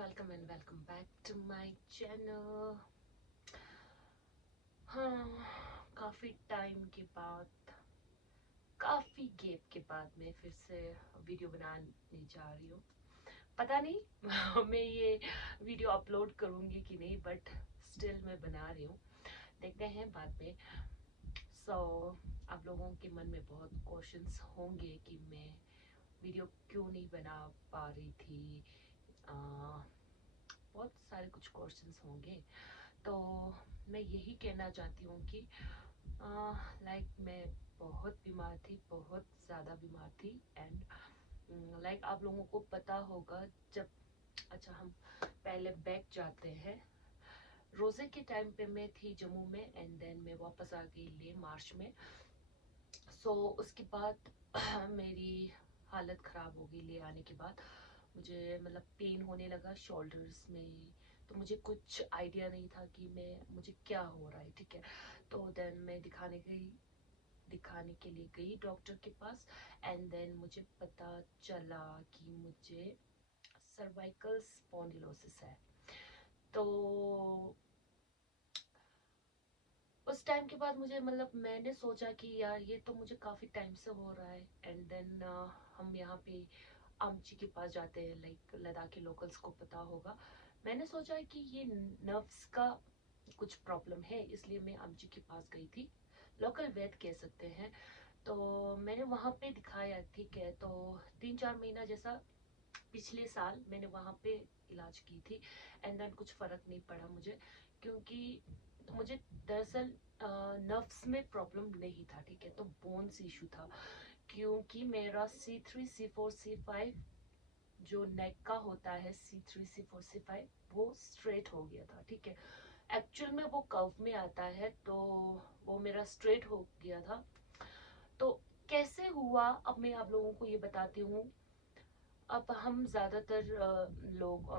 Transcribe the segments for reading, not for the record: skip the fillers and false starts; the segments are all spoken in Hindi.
Welcome and welcome back to my channel. हाँ, काफ़ी टाइम के बाद, काफ़ी गैप के बाद मैं फिर से वीडियो बनाने जा रही हूँ। पता नहीं मैं ये वीडियो अपलोड करूँगी कि नहीं, बट स्टिल मैं बना रही हूँ। देखते हैं बाद में। सो आप लोगों के मन में बहुत क्वेश्चंस होंगे कि मैं वीडियो क्यों नहीं बना पा रही थी। बहुत सारे कुछ क्वेश्चंस होंगे, तो मैं यही कहना चाहती हूँ कि मैं बहुत बीमार थी, बहुत ज़्यादा बीमार थी। एंड आप लोगों को पता होगा, जब अच्छा हम पहले बैक जाते हैं। रोज़े के टाइम पे मैं थी जम्मू में, एंड देन मैं वापस आ गई ले मार्च में। उसके बाद मेरी हालत ख़राब हो गई। ले आने के बाद मुझे पेन होने लगा शोल्डर्स में। तो मुझे कुछ आइडिया नहीं था कि मुझे क्या हो रहा है, ठीक है। तो देन मैं दिखाने के लिए गई डॉक्टर के पास। एंड देन मुझे पता चला कि मुझे सर्वाइकल स्पॉन्डिलोसिस है। तो उस टाइम के बाद मुझे मैंने सोचा कि यार ये तो मुझे काफ़ी टाइम से हो रहा है। एंड देन हम यहाँ पे आमची के पास जाते हैं, लद्दाख के लोकल्स को पता होगा। मैंने सोचा है कि ये नर्व्स का कुछ प्रॉब्लम है, इसलिए मैं आमची के पास गई थी। लोकल वेद कह सकते हैं। तो मैंने वहाँ पे दिखाया, ठीक है। तो 3-4 महीना जैसा पिछले साल मैंने वहाँ पे इलाज की थी। एंड देन कुछ फ़र्क नहीं पड़ा मुझे, क्योंकि मुझे दरअसल नर्व्स में प्रॉब्लम नहीं था, ठीक है। तो बोन्स इशू था, क्योंकि मेरा C3 C4 C5 जो नेक का होता है, C3 C4 C5 वो स्ट्रेट हो गया था, ठीक है। एक्चुअल में वो कर्व में आता है, तो वो मेरा स्ट्रेट हो गया था। तो कैसे हुआ, अब मैं आप लोगों को ये बताती हूँ। अब हम ज़्यादातर लोग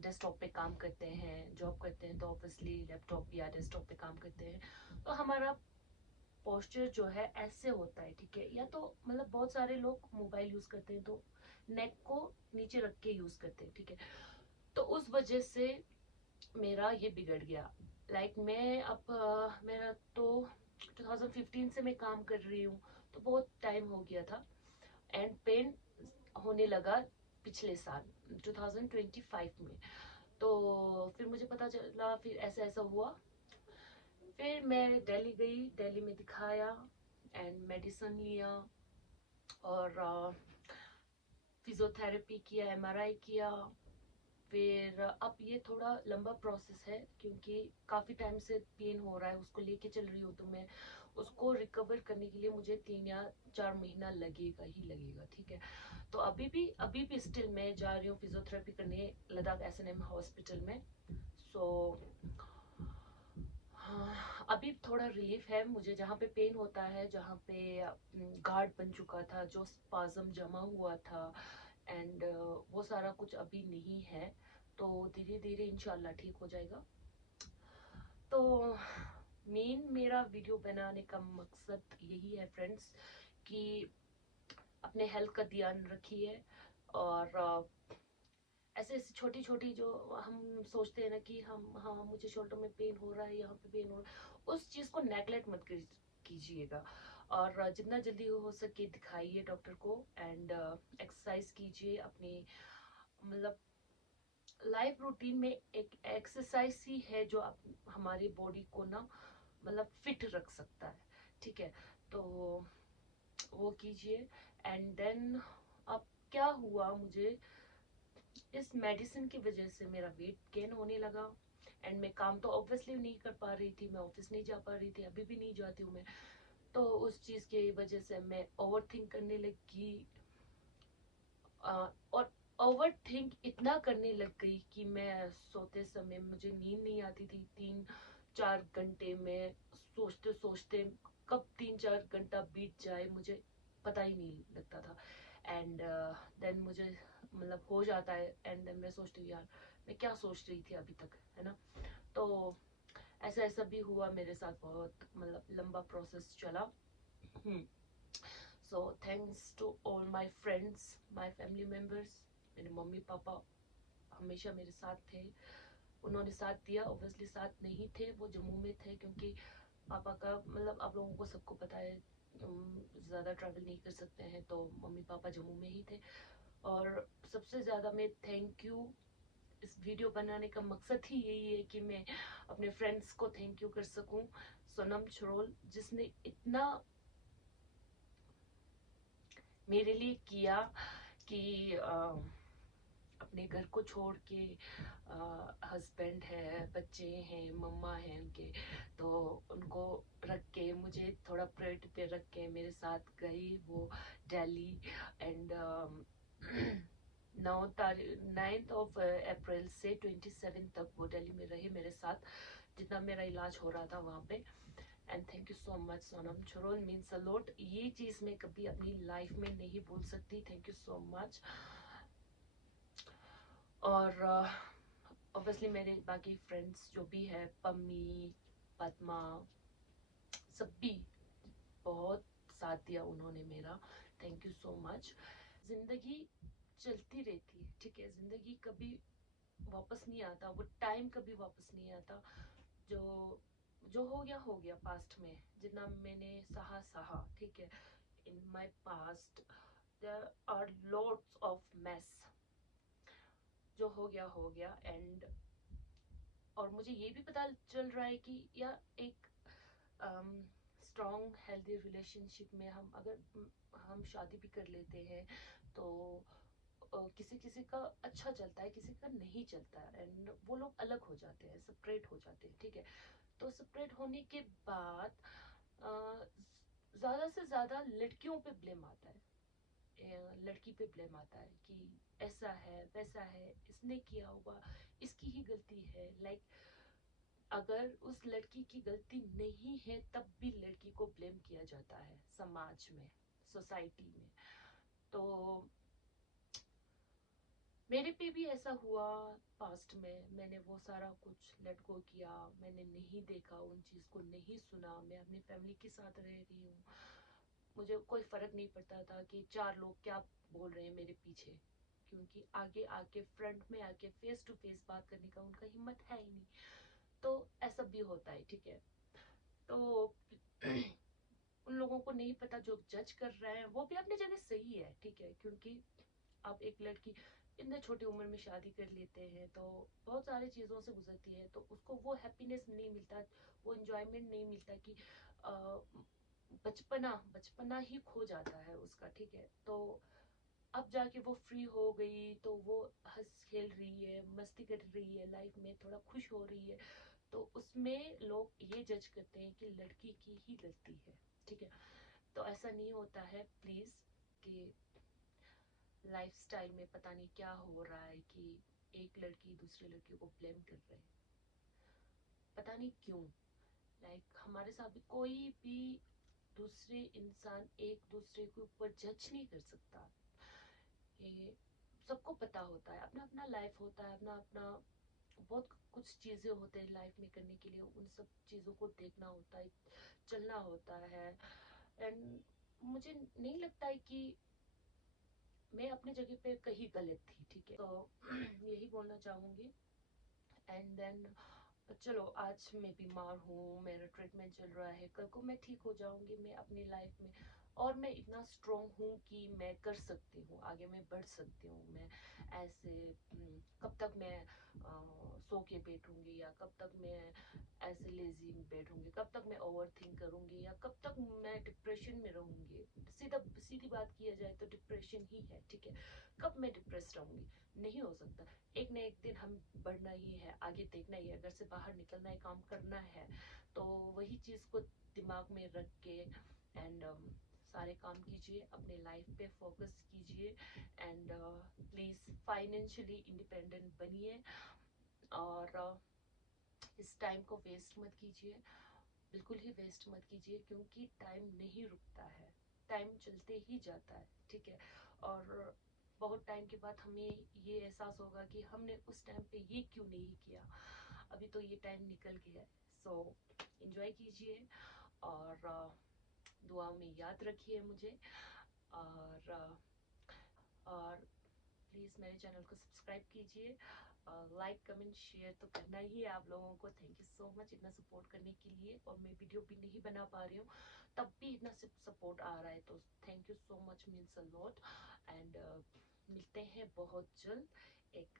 डेस्कटॉप पे काम करते हैं, जॉब करते हैं, तो ऑब्वियसली लैपटॉप या डेस्कटॉप पे काम करते हैं। तो हमारा पोस्चर जो है ऐसे होता है, ठीक है। या तो बहुत सारे लोग मोबाइल यूज़ करते हैं, तो नेक को नीचे रख के यूज़ करते हैं, ठीक है। तो उस वजह से मेरा ये बिगड़ गया। मैं अब मेरा तो 2015 से मैं काम कर रही हूँ, तो बहुत टाइम हो गया था। एंड पेन होने लगा पिछले साल 2025 में। तो फिर मुझे पता चला, फिर ऐसा ऐसा हुआ। फिर मैं दिल्ली गई, दिल्ली में दिखाया एंड मेडिसिन लिया, और फिजियोथेरेपी किया, MRI किया। फिर अब ये थोड़ा लंबा प्रोसेस है, क्योंकि काफ़ी टाइम से पेन हो रहा है, उसको लेके चल रही हूँ। तो मैं उसको रिकवर करने के लिए मुझे 3 या 4 महीना लगेगा ही लगेगा, ठीक है। तो अभी भी स्टिल मैं जा रही हूँ फिजियोथेरेपी करने लद्दाख SNM हॉस्पिटल में। सो हाँ, अभी थोड़ा रिलीफ है मुझे। जहाँ पे पेन होता है, जहाँ पे गार्ड बन चुका था, जो स्पाज्म जमा हुआ था, एंड वो सारा कुछ अभी नहीं है। तो धीरे धीरे इंशाल्लाह ठीक हो जाएगा। तो मेन मेरा वीडियो बनाने का मकसद यही है फ्रेंड्स, कि अपने हेल्थ का ध्यान रखिए। और ऐसे ऐसे छोटी छोटी जो हम सोचते हैं ना कि हम, हाँ मुझे शोल्डर में पेन हो रहा है, यहाँ पे पेन हो रहा है, उस चीज़ को नेगलेक्ट मत कीजिएगा। और जितना जल्दी हो सके दिखाइए डॉक्टर को। एंड एक्सरसाइज कीजिए अपनी, मतलब लाइफ रूटीन में एक एक्सरसाइज ही है जो हमारी बॉडी को ना फिट रख सकता है, ठीक है। तो वो कीजिए। एंड देन अब क्या हुआ, मुझे इस मेडिसिन की वजह से मेरा वेट गेन होने लगा। एंड मैं काम तो ऑब्वियसली नहीं कर पा रही थी, मैं ऑफिस नहीं जा पा रही थी, अभी भी नहीं जाती हूँ मैं। तो उस चीज़ की वजह से मैं ओवर थिंक करने लगी। और ओवर थिंक इतना करने लग गई कि मैं सोते समय मुझे नींद नहीं आती थी। 3-4 घंटे में सोचते सोचते कब 3-4 घंटा बीत जाए मुझे पता ही नहीं लगता था। एंड देन मुझे हो जाता है। एंड देन मैं सोचती हूँ, यार मैं क्या सोच रही थी अभी तक, है ना। तो ऐसा ऐसा भी हुआ मेरे साथ, बहुत लंबा प्रोसेस चला। So thanks to all my friends, my family members, मेरे मम्मी पापा, हमेशा मेरे साथ थे, उन्होंने साथ दिया। ऑब्वियसली साथ नहीं थे, वो जम्मू में थे, क्योंकि पापा का मतलब आप लोगों को सबको पता है ज़्यादा ट्रैवल नहीं कर सकते हैं, तो मम्मी पापा जम्मू में ही थे। और सबसे ज़्यादा मैं थैंक यू, इस वीडियो बनाने का मकसद ही यही है कि मैं अपने फ्रेंड्स को थैंक यू कर सकूं। सोनम छरोल, जिसने इतना मेरे लिए किया कि अपने घर को छोड़ के, हस्बैंड है, बच्चे हैं, मम्मा है उनके, तो उनको रख के, मुझे थोड़ा प्रायोरिटी पे रख के मेरे साथ गई वो दिल्ली। एंड 9 ऑफ अप्रैल से 27 तक वो दिल्ली में रहे मेरे साथ, जितना मेरा इलाज हो रहा था वहाँ पे। And thank you so much Sonam Chharol, means a lot. ये चीज़ मैं कभी अपनी लाइफ में नहीं भूल सकती। Thank you so much. और ऑब्वियसली मेरे बाकी फ्रेंड्स जो भी है, पम्मी, पद्मा, सब भी बहुत साथ दिया उन्होंने मेरा। Thank you so much. जिंदगी चलती रहती है, ठीक है, जिंदगी कभी वापस नहीं आता, वो टाइम कभी वापस नहीं आता। जो जो हो गया पास्ट में, जितना मैंने सहा सहा, ठीक है। In my past there are lots of mess, जो हो गया हो गया। एंड और मुझे ये भी पता चल रहा है कि या एक स्ट्रॉन्ग हेल्दी रिलेशनशिप में हम अगर हम शादी भी कर लेते हैं, तो किसी किसी का अच्छा चलता है, किसी का नहीं चलता है, एंड वो लोग अलग हो जाते हैं, सेपरेट हो जाते हैं, ठीक है। तो सेपरेट होने के बाद ज़्यादा से ज़्यादा लड़कियों पे ब्लेम आता है, लड़की पे ब्लेम आता है कि ऐसा है वैसा है, इसने किया होगा, इसकी ही गलती है। लाइक अगर उस लड़की की गलती नहीं है तब भी लड़की को ब्लेम किया जाता है समाज में, सोसाइटी में। तो मेरे पे भी ऐसा हुआ पास्ट में। मैंने वो सारा कुछ लेट गो किया, मैंने नहीं देखा, उन चीज़ को नहीं सुना। मैं अपनी फैमिली के साथ रह रही हूँ, मुझे कोई फर्क नहीं पड़ता था कि 4 लोग क्या बोल रहे हैं मेरे पीछे, क्योंकि आगे आके फ्रंट में आके फेस टू फेस बात करने का उनका हिम्मत है ही नहीं। तो ऐसा भी होता है, ठीक है। तो उन लोगों को नहीं पता, जो जज कर रहे हैं वो भी अपनी जगह सही है, ठीक है, क्योंकि आप एक लड़की इतने छोटी उम्र में शादी कर लेते हैं तो बहुत सारी चीज़ों से गुजरती है, तो उसको वो हैप्पीनेस नहीं मिलता, वो इंजॉयमेंट नहीं मिलता कि बचपना बचपना ही खो जाता है उसका, ठीक है। तो अब जाके वो फ्री हो गई, तो वो हंस खेल रही है, मस्ती कर रही है, लाइफ में थोड़ा खुश हो रही है, तो उसमें लोग ये जज करते हैं कि लड़की की ही गलती है, ठीक है। तो ऐसा नहीं होता है प्लीज, कि लाइफस्टाइल में पता नहीं क्या हो रहा है कि एक लड़की दूसरी लड़की को ब्लेम कर रहे हैं, पता नहीं क्यों। लाइक हमारे साथ भी कोई भी दूसरे इंसान एक दूसरे के ऊपर जज नहीं कर सकता। ये सबको पता होता है, अपना अपना लाइफ होता है, अपना अपना बहुत कुछ चीज़ें होते हैं लाइफ में करने के लिए, उन सब चीज़ों को देखना होता है, चलना होता है। एंड मुझे नहीं लगता है कि मैं अपनी जगह पे कहीं गलत थी, ठीक है। तो यही बोलना चाहूँगी। एंड देन चलो, आज मैं बीमार हूँ, मेरा ट्रीटमेंट चल रहा है, कल को मैं ठीक हो जाऊंगी, मैं अपनी लाइफ में, और मैं इतना स्ट्रॉन्ग हूँ कि मैं कर सकती हूँ, आगे मैं बढ़ सकती हूँ। मैं ऐसे कब तक मैं सो के बैठूंगी, या कब तक मैं ऐसे लेजी बैठूंगी, कब तक मैं ओवर थिंक करूंगी, या कब तक मैं डिप्रेशन में रहूंगी। सीधी बात किया जाए तो डिप्रेशन ही है, ठीक है। कब मैं डिप्रेस रहूंगी? नहीं हो सकता। एक ना एक दिन हम बढ़ना ही है, आगे देखना ही है, घर से बाहर निकलना है, काम करना है। तो वही चीज़ को दिमाग में रख के एंड सारे काम कीजिए, अपने लाइफ पे फोकस कीजिए, एंड प्लीज़ फाइनेंशियली इंडिपेंडेंट बनिए। और इस टाइम को वेस्ट मत कीजिए, बिल्कुल ही वेस्ट मत कीजिए, क्योंकि टाइम नहीं रुकता है, टाइम चलते ही जाता है, ठीक है। और बहुत टाइम के बाद हमें ये एहसास होगा कि हमने उस टाइम पे ये क्यों नहीं किया, अभी तो ये टाइम निकल गया है। सो एंजॉय कीजिए, और दुआ में याद रखिए मुझे। और और प्लीज़ मेरे चैनल को सब्सक्राइब कीजिए, लाइक कमेंट शेयर तो करना ही है आप लोगों को। थैंक यू सो मच इतना सपोर्ट करने के लिए। और मैं वीडियो भी नहीं बना पा रही हूँ तब भी इतना सपोर्ट आ रहा है, तो thank you so much, means a lot. And मिलते हैं बहुत जल्द एक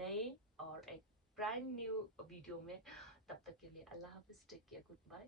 नए और एक ब्रांड न्यू वीडियो में। तब तक के लिए अल्लाह हाफिज, टेक केयर, गुड बाय।